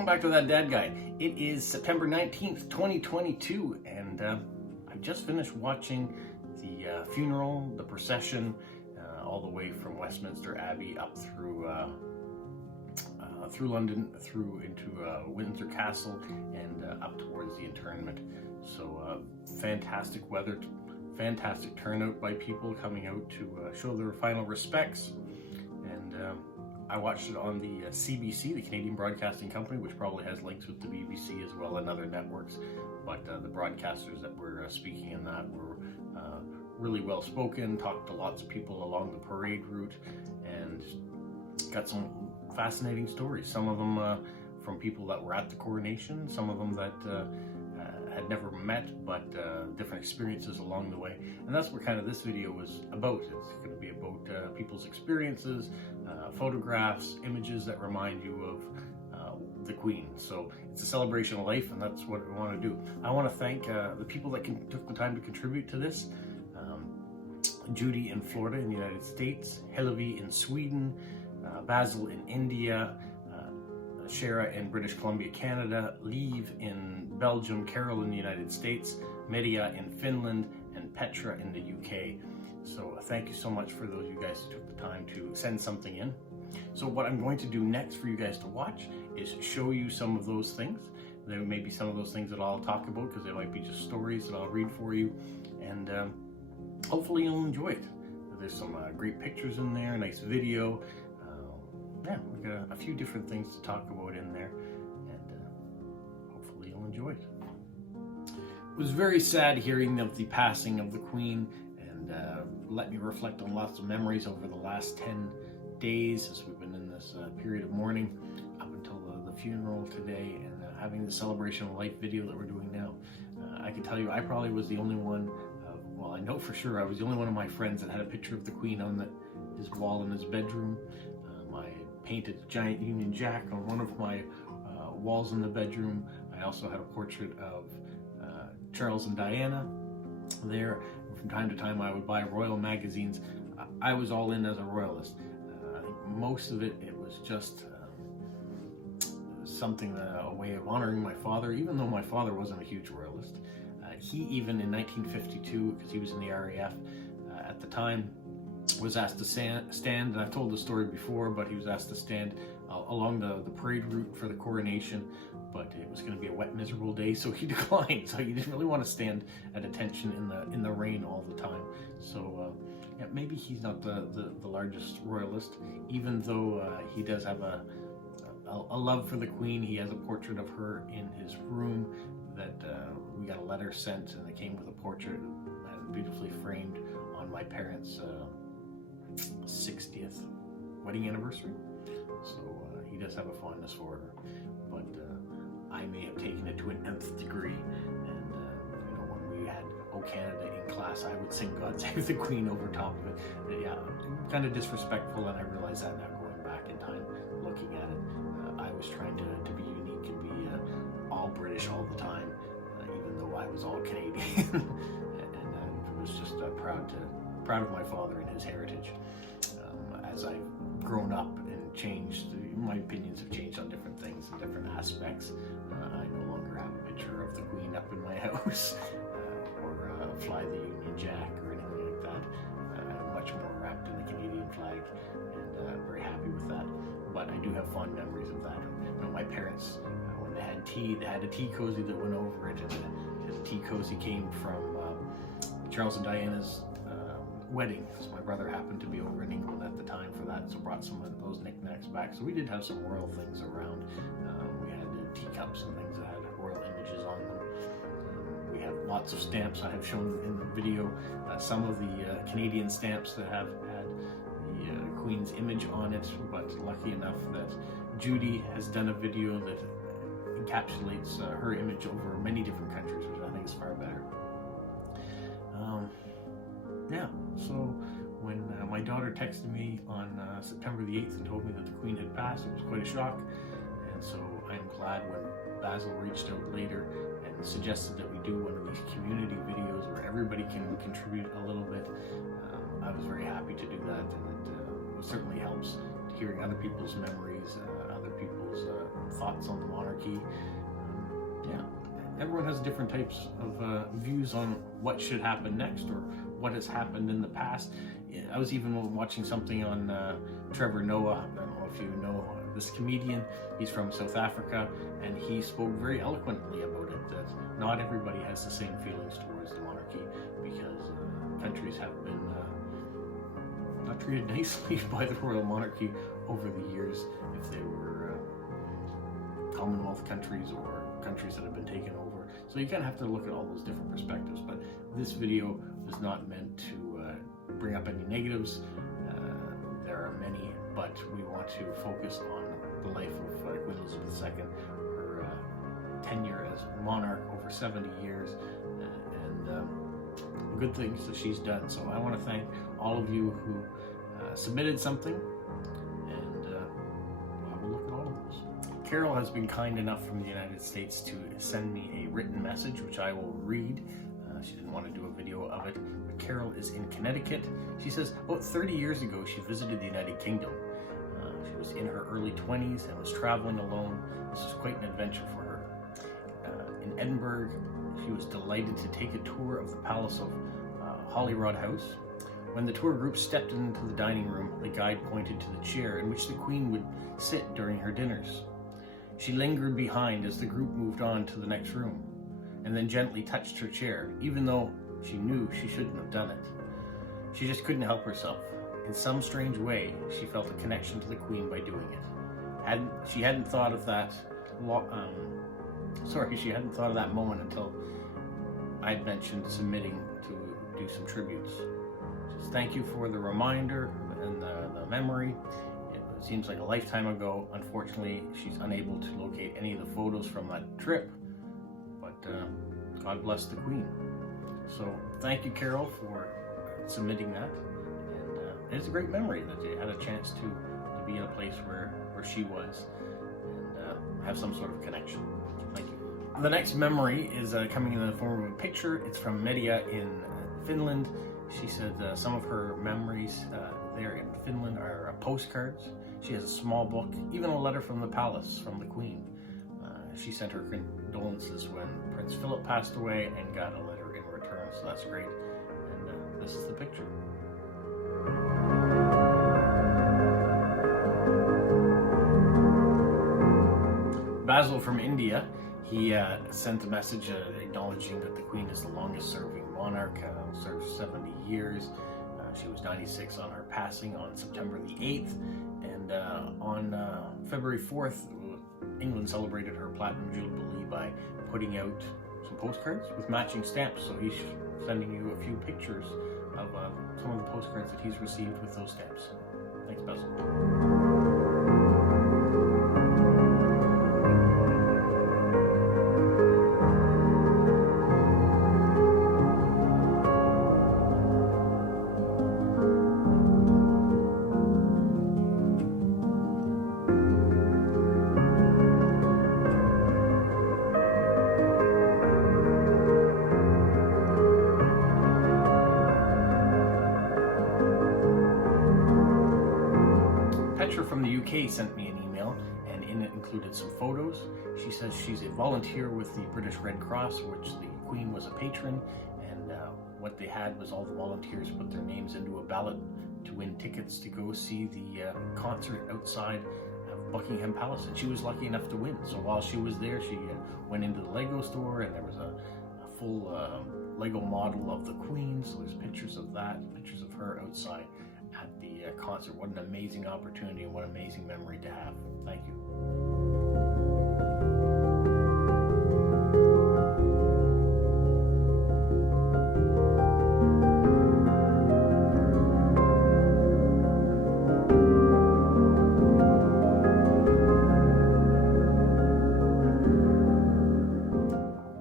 welcome back to That Dad Guide. It is September 19th, 2022, and I just finished watching the funeral, the procession, all the way from Westminster Abbey up through London, through into Windsor Castle, and up towards the interment. So fantastic weather, fantastic turnout by people coming out to show their final respects. And I watched it on the CBC, the Canadian Broadcasting Company, which probably has links with the BBC as well and other networks. But the broadcasters that were speaking in that were really well spoken, talked to lots of people along the parade route, and got some fascinating stories. Some of them from people that were at the coronation, some of them that had never met, but different experiences along the way. And that's what kind of this video was about. It's going to be about people's experiences, photographs, images that remind you of the Queen. So it's a celebration of life, and that's what we want to do. I want to thank the people that took the time to contribute to this. Judy in Florida in the United States, Hillevi in Sweden, Basil in India, Shara in British Columbia, Canada, Liv in Belgium, Carol in the United States, Medya in Finland, and Petra in the UK. So thank you so much for those of you guys who took the time to send something in. So what I'm going to do next for you guys to watch is show you some of those things. There may be some of those things that I'll talk about because they might be just stories that I'll read for you, and hopefully you'll enjoy it. There's some great pictures in there, nice video. Yeah, we got a few different things to talk about in there, and hopefully you'll enjoy it. It was very sad hearing of the passing of the Queen, and let me reflect on lots of memories over the last 10 days as we've been in this period of mourning up until the funeral today, and having the celebration of life video that we're doing now. I can tell you I probably was the only one, well, I know for sure I was the only one of my friends that had a picture of the Queen on his wall in his bedroom. I painted a giant Union Jack on one of my walls in the bedroom. I also had a portrait of Charles and Diana there. From time to time I would buy royal magazines. I was all in as a royalist. I think most of it was just something, a way of honoring my father, even though my father wasn't a huge royalist. He even in 1952, because he was in the RAF at the time, was asked to stand, and I've told the story before, but he was asked to stand along the parade route for the coronation, but it was going to be a wet, miserable day, so he declined. So he didn't really want to stand at attention in the rain all the time. So yeah, maybe he's not the largest royalist, even though he does have a love for the Queen. He has a portrait of her in his room that we got a letter sent, and it came with a portrait beautifully framed on my parents' 60th wedding anniversary. So he does have a fondness for her, but I may have taken it to an nth degree. And you know, when we had "O Canada" in class, I would sing "God Save the Queen" over top of it. But yeah, kind of disrespectful, and I realize that now going back in time, looking at it. I was trying to be unique and be all British all the time, even though I was all Canadian. and I was just proud of my father and his heritage. As I've grown up and changed, my opinions have changed on different things and different aspects. I no longer have a picture of the Queen up in my house, or fly the Union Jack or anything like that. I'm much more wrapped in the Canadian flag, and I'm very happy with that. But I do have fond memories of that. You know, my parents, when they had tea, they had a tea cozy that went over it, and the tea cozy came from Charles and Diana's wedding, because my brother happened to be over in England at the time for that, so brought some of those knickknacks back. So we did have some royal things around. We had teacups and things that had royal images on them. We have lots of stamps I have shown in the video. Some of the Canadian stamps that have had the Queen's image on it, but lucky enough that Judy has done a video that encapsulates her image over many different countries, which I think is far better. Yeah, so when my daughter texted me on September the 8th and told me that the Queen had passed, it was quite a shock. And so I'm glad when Basil reached out later and suggested that we do one of these community videos where everybody can contribute a little bit. I was very happy to do that, and it certainly helps hearing other people's memories, other people's thoughts on the monarchy. Yeah, everyone has different types of views on what should happen next or what has happened in the past. I was even watching something on Trevor Noah. I don't know if you know this comedian. He's from South Africa, and he spoke very eloquently about it, that not everybody has the same feelings towards the monarchy, because countries have been not treated nicely by the royal monarchy over the years, if they were Commonwealth countries or countries that have been taken over. So you kind of have to look at all those different perspectives, but this video was not meant to bring up any negatives. There are many, but we want to focus on the life of Queen Elizabeth II, her tenure as monarch over 70 years, and good things that she's done. So I want to thank all of you who submitted something, and I will look at all of those. Carol has been kind enough from the United States to send me a written message, which I will read. She didn't want to do a video of it, but Carol is in Connecticut. She says, about 30 years ago, she visited the United Kingdom. She was in her early 20s and was traveling alone. This was quite an adventure for her. In Edinburgh, she was delighted to take a tour of the Palace of Holyrood House. When the tour group stepped into the dining room, the guide pointed to the chair in which the Queen would sit during her dinners. She lingered behind as the group moved on to the next room, and then gently touched her chair, even though she knew she shouldn't have done it. She just couldn't help herself. In some strange way, she felt a connection to the Queen by doing it. She hadn't thought of that moment until I'd mentioned submitting to do some tributes. Just thank you for the reminder and the memory. It seems like a lifetime ago. Unfortunately, she's unable to locate any of the photos from that trip, but God bless the Queen. So thank you, Carol, for submitting that. And it's a great memory that you had a chance to be in a place where she was and have some sort of connection. Thank you. The next memory is coming in the form of a picture. It's from Media in Finland. She said some of her memories there in Finland are postcards. She has a small book, even a letter from the palace from the Queen. She sent her condolences when Prince Philip passed away and got a letter in return, so that's great. And this is the picture. Basil from India, he sent a message acknowledging that the Queen is the longest serving monarch, served 70 years. She was 96 on her passing on September the 8th, and on February 4th, England celebrated her Platinum Jubilee by putting out some postcards with matching stamps. So he's sending you a few pictures of some of the postcards that he's received with those stamps. Thanks, Basil. From the UK sent me an email, and in it included some photos. She says she's a volunteer with the British Red Cross, which the Queen was a patron, and what they had was all the volunteers put their names into a ballot to win tickets to go see the concert outside of Buckingham Palace, and she was lucky enough to win. So while she was there, she went into the Lego store, and there was a full Lego model of the Queen, so there's pictures of that, pictures of her outside at the concert. What an amazing opportunity and what an amazing memory to have. Thank you.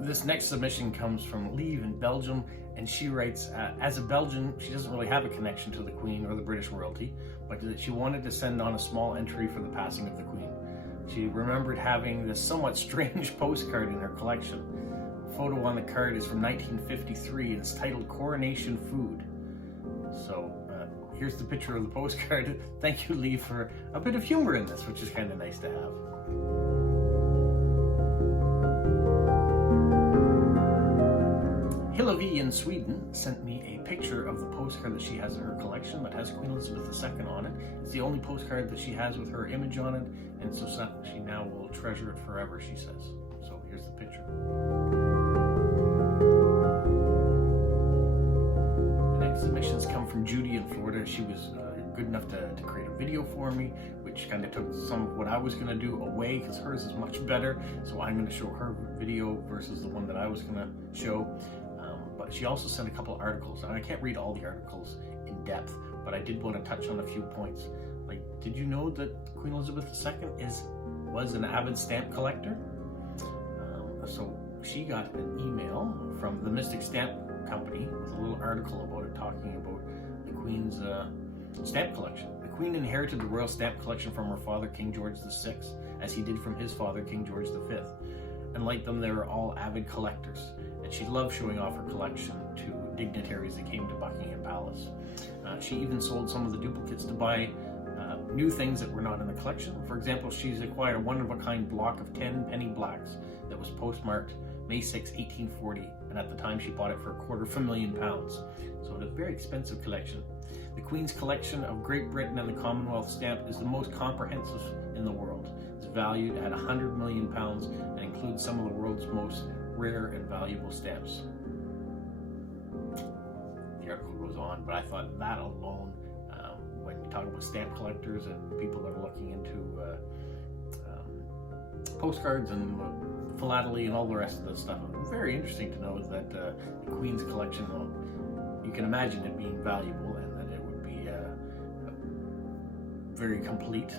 This next submission comes from Lieve in Belgium, and she writes, as a Belgian, she doesn't really have a connection to the Queen or the British royalty, but she wanted to send on a small entry for the passing of the Queen. She remembered having this somewhat strange postcard in her collection. The photo on the card is from 1953, and it's titled Coronation Food. So here's the picture of the postcard. Thank you, Lieve, for a bit of humor in this, which is kind of nice to have. Hillevi in Sweden sent me a picture of the postcard that she has in her collection that has Queen Elizabeth II on it. It's the only postcard that she has with her image on it, and so she now will treasure it forever, she says. So here's the picture. The next submissions come from Judy in Florida. She was good enough to create a video for me, which kind of took some of what I was going to do away, because hers is much better. So I'm going to show her video versus the one that I was going to show. But she also sent a couple articles, and I can't read all the articles in depth, but I did want to touch on a few points. Like, did you know that Queen Elizabeth II was an avid stamp collector? So she got an email from the Mystic Stamp Company with a little article about it, talking about the Queen's stamp collection. The Queen inherited the royal stamp collection from her father, King George VI, as he did from his father, King George V. And like them, they were all avid collectors, and she loved showing off her collection to dignitaries that came to Buckingham Palace. She even sold some of the duplicates to buy new things that were not in the collection. For example, she's acquired a one-of-a-kind block of 10 penny blacks that was postmarked May 6, 1840, and at the time she bought it for £250,000. So it's a very expensive collection. The Queen's collection of Great Britain and the Commonwealth stamp is the most comprehensive in the world. It's valued at £100 million and includes some of the world's most rare and valuable stamps. The article goes on, but I thought that alone, when you talk about stamp collectors and people that are looking into postcards and philately and all the rest of this stuff, it's very interesting to know that the Queen's collection, you can imagine it being valuable and that it would be very complete.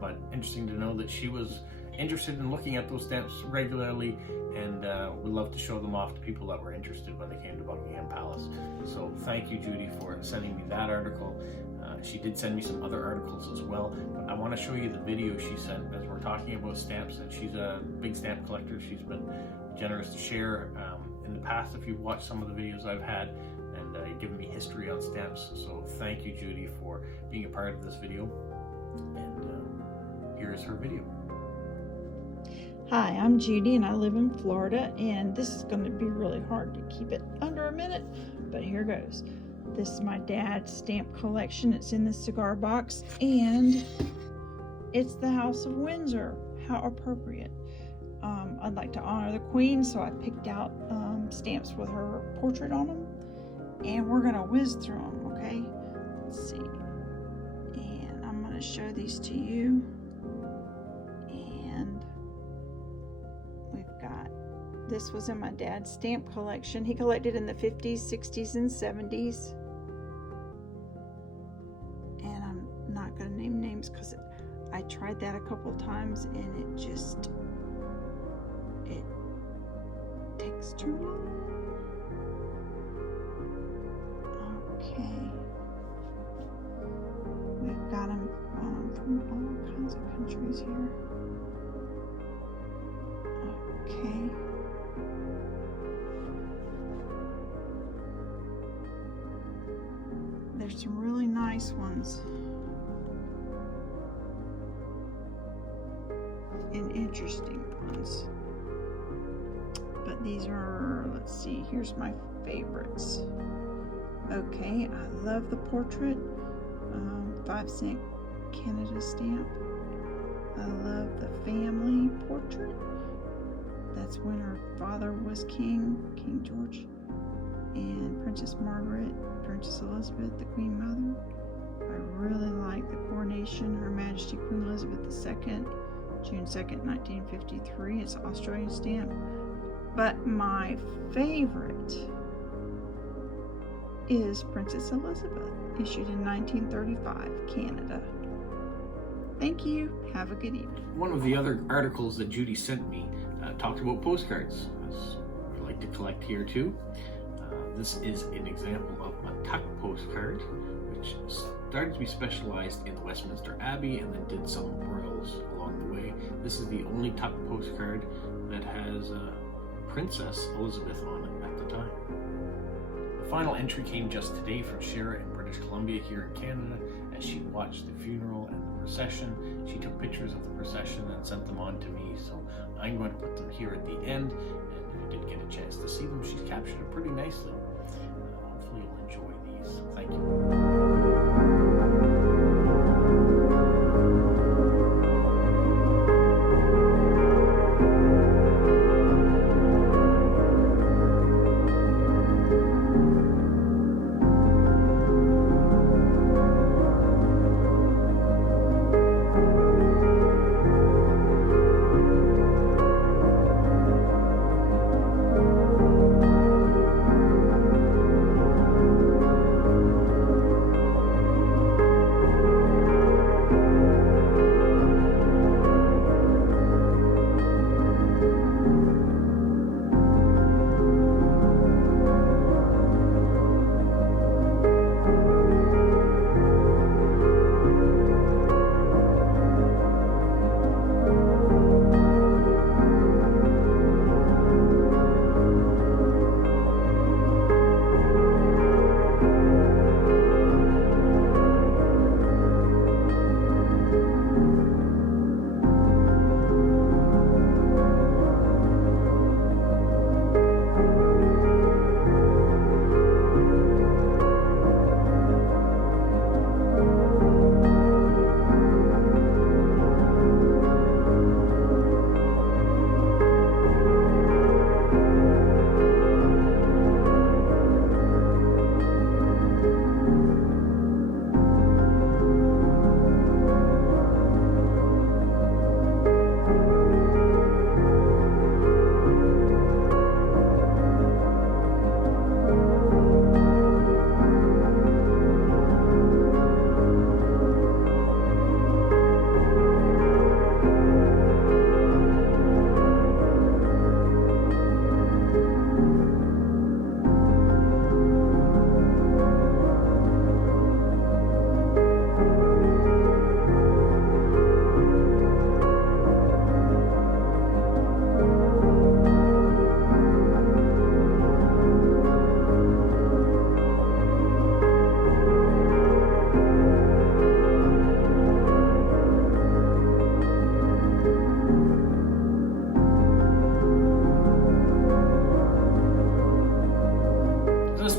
But interesting to know that she was interested in looking at those stamps regularly, and would love to show them off to people that were interested when they came to Buckingham Palace. So thank you, Judy, for sending me that article. She did send me some other articles as well, but I want to show you the video she sent as we're talking about stamps, and she's a big stamp collector. She's been generous to share in the past, if you've watched some of the videos I've had, and given me history on stamps. So thank you, Judy, for being a part of this video, and here is her video. Hi, I'm Judy and I live in Florida, and this is going to be really hard to keep it under a minute, but here goes. This is my dad's stamp collection. It's in the cigar box, and it's the House of Windsor. How appropriate. I'd like to honor the Queen, so I picked out stamps with her portrait on them, and we're going to whiz through them, okay? Let's see. And I'm going to show these to you. This was in my dad's stamp collection. He collected in the 50s, 60s, and 70s. And I'm not going to name names because I tried that a couple times and it takes too long. Okay. We've got them from all kinds of countries here. Okay. There's some really nice ones and interesting ones, but these are, let's see, here's my favorites. Okay, I love the portrait, 5-cent Canada stamp. I love the family portrait. That's when her father was king, King George, and Princess Margaret, Princess Elizabeth, the Queen Mother. I really like the coronation, Her Majesty Queen Elizabeth II, June 2nd, 1953. It's an Australian stamp. But my favorite is Princess Elizabeth, issued in 1935, Canada. Thank you. Have a good evening. One of the other articles that Judy sent me talked about postcards. I like to collect here too. This is an example of a tuck postcard, which started to be specialized in Westminster Abbey and then did some royals along the way. This is the only tuck postcard that has Princess Elizabeth on it at the time. The final entry came just today from Shara in British Columbia here in Canada as she watched the funeral and the procession. She took pictures of the procession and sent them on to me, so I'm going to put them here at the end, and if you didn't get a chance to see them, she's captured it pretty nicely. Hopefully you'll enjoy these. Thank you.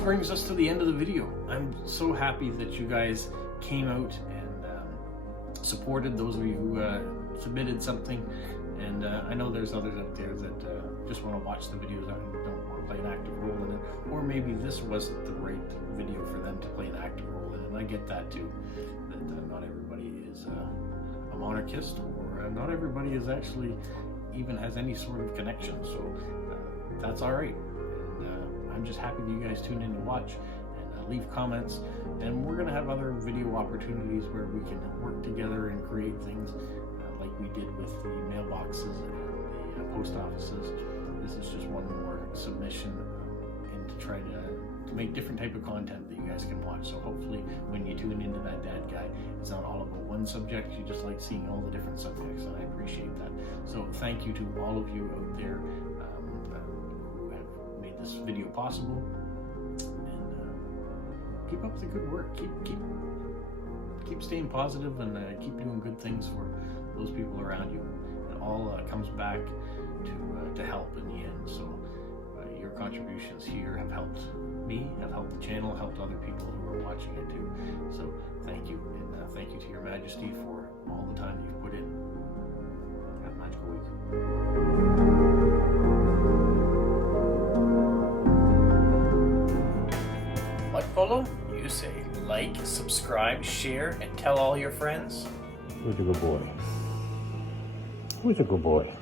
Brings us to the end of the video. I'm so happy that you guys came out and supported those of you who submitted something, and I know there's others out there that just want to watch the videos and don't want to play an active role in it, or maybe this wasn't the right video for them to play an active role in, and I get that too, that not everybody is a monarchist, or not everybody is actually even has any sort of connection, so that's all right. I'm just happy that you guys tuned in to watch and leave comments, and we're going to have other video opportunities where we can work together and create things like we did with the mailboxes and the post offices. This is just one more submission and to try to make different type of content that you guys can watch. So hopefully when you tune into that dad guy, it's not all about one subject, you just like seeing all the different subjects, and I appreciate that. So thank you to all of you out there this video possible, and keep up the good work, keep staying positive, and keep doing good things for those people around you. It all comes back to help in the end. So your contributions here have helped me, have helped the channel, helped other people who are watching it too. So thank you, and thank you to Your Majesty for all the time you've put in. Have a magical week. What, Polo? You say like, subscribe, share, and tell all your friends? Who's a good boy? Who's a good boy?